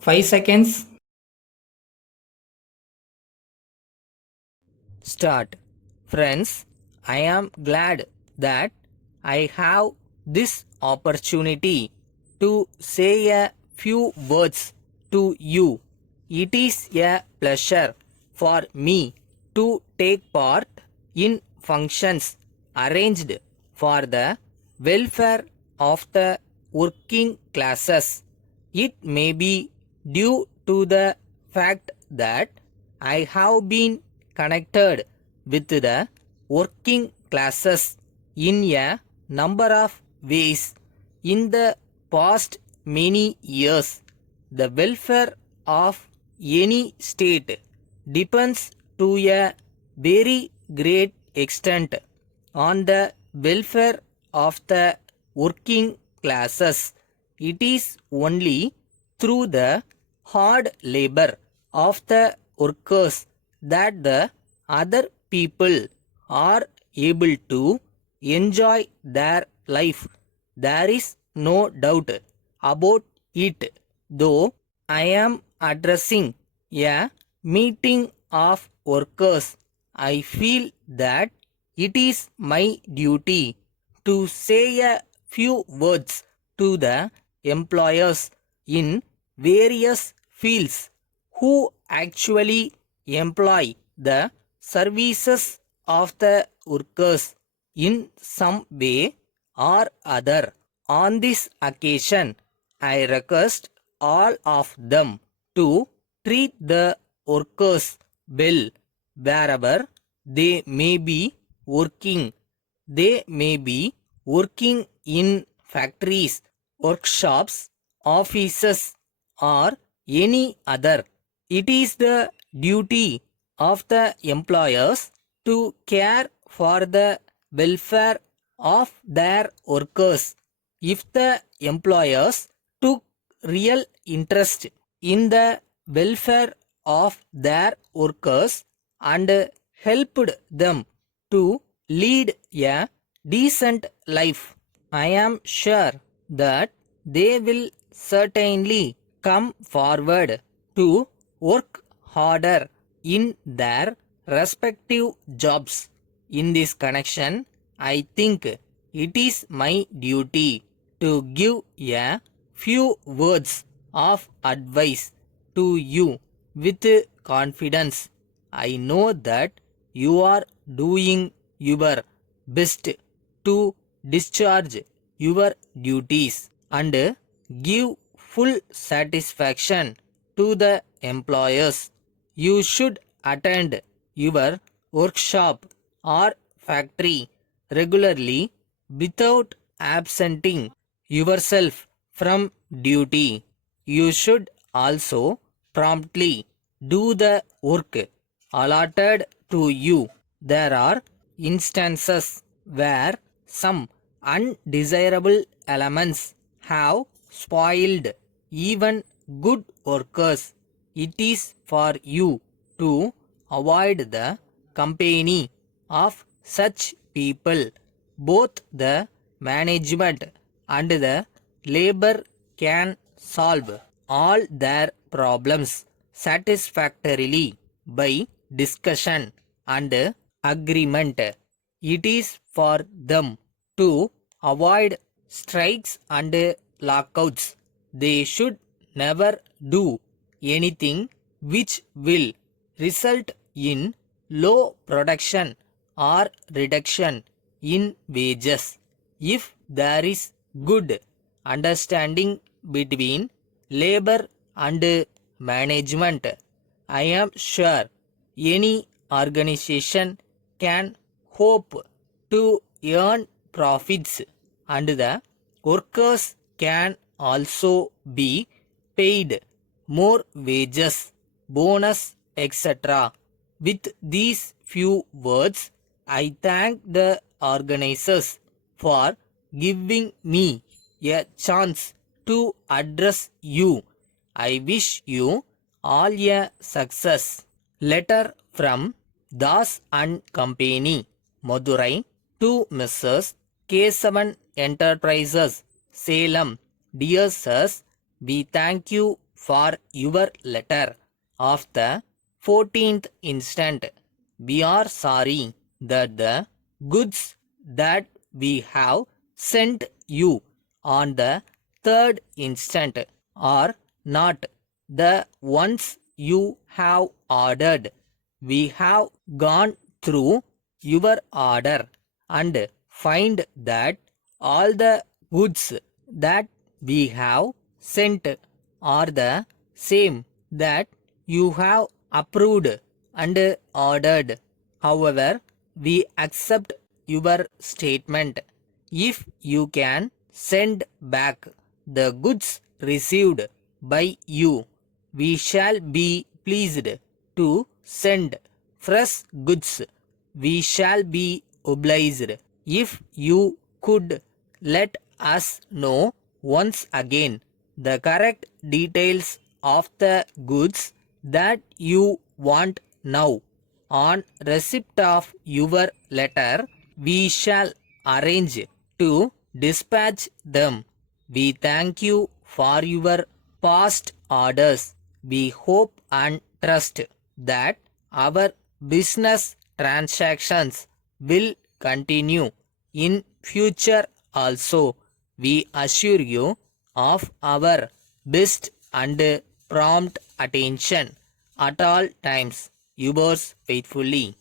5 seconds. Start. Friends, I am glad that I have this opportunity to say a few words to you. It is a pleasure for me to take part in functions arranged for the welfare of the working classes. It may be due to the fact that I have been connected with the working classes in a number of ways in the past many years. The welfare of any state depends to a very great extent on the welfare of the working classes. It is only through the hard labor of the workers that the other people are able to enjoy their life. There is no doubt about it. Though I am addressing a meeting of workers, I feel that it is my duty to say a few words to the employers in various fields who actually employ the services of the workers in some way or other. On this occasion, I request all of them to treat the workers well wherever they may be working. They may be working in factories, workshops, offices, or any other. It is the duty of the employers to care for the welfare of their workers. If the employers took real interest in the welfare of their workers and helped them to lead a decent life, I am sure that they will certainly come forward to work harder in their respective jobs. In this connection, I think it is my duty to give a few words of advice to you with confidence. I know that you are doing your best to discharge your duties and give full satisfaction to the employers. You should attend your workshop or factory regularly without absenting yourself from duty. You should also promptly do the work allotted to you. There are instances where some undesirable elements have spoiled even good workers. It is for you to avoid the company of such people. Both the management and the labor can solve all their problems satisfactorily by discussion and agreement. It is for them to avoid strikes and lockouts. They should never do anything which will result in low production or reduction in wages. If there is good understanding between labor and management, I am sure any organization can hope to earn profits and the workers can also be paid more wages, bonus, etc. With these few words, I thank the organizers for giving me a chance to address you. I wish you all a success. Letter from Das and Company, Madurai to Mrs. K7 Enterprises, Salem. Dear sirs, we thank you for your letter of the 14th instant. We are sorry that the goods that we have sent you on the 3rd instant are not the ones you have ordered. We have gone through your order and find that all the goods that we have sent are the same that you have approved and ordered. However, we accept your statement. If you can send back the goods received by you, we shall be pleased to send fresh goods. We shall be obliged if you could let us know once again the correct details of the goods that you want now. On receipt of your letter, we shall arrange to dispatch them. We thank you for your past orders. We hope and trust that our business transactions will continue in future also. We assure you of our best and prompt attention at all times. Yours faithfully.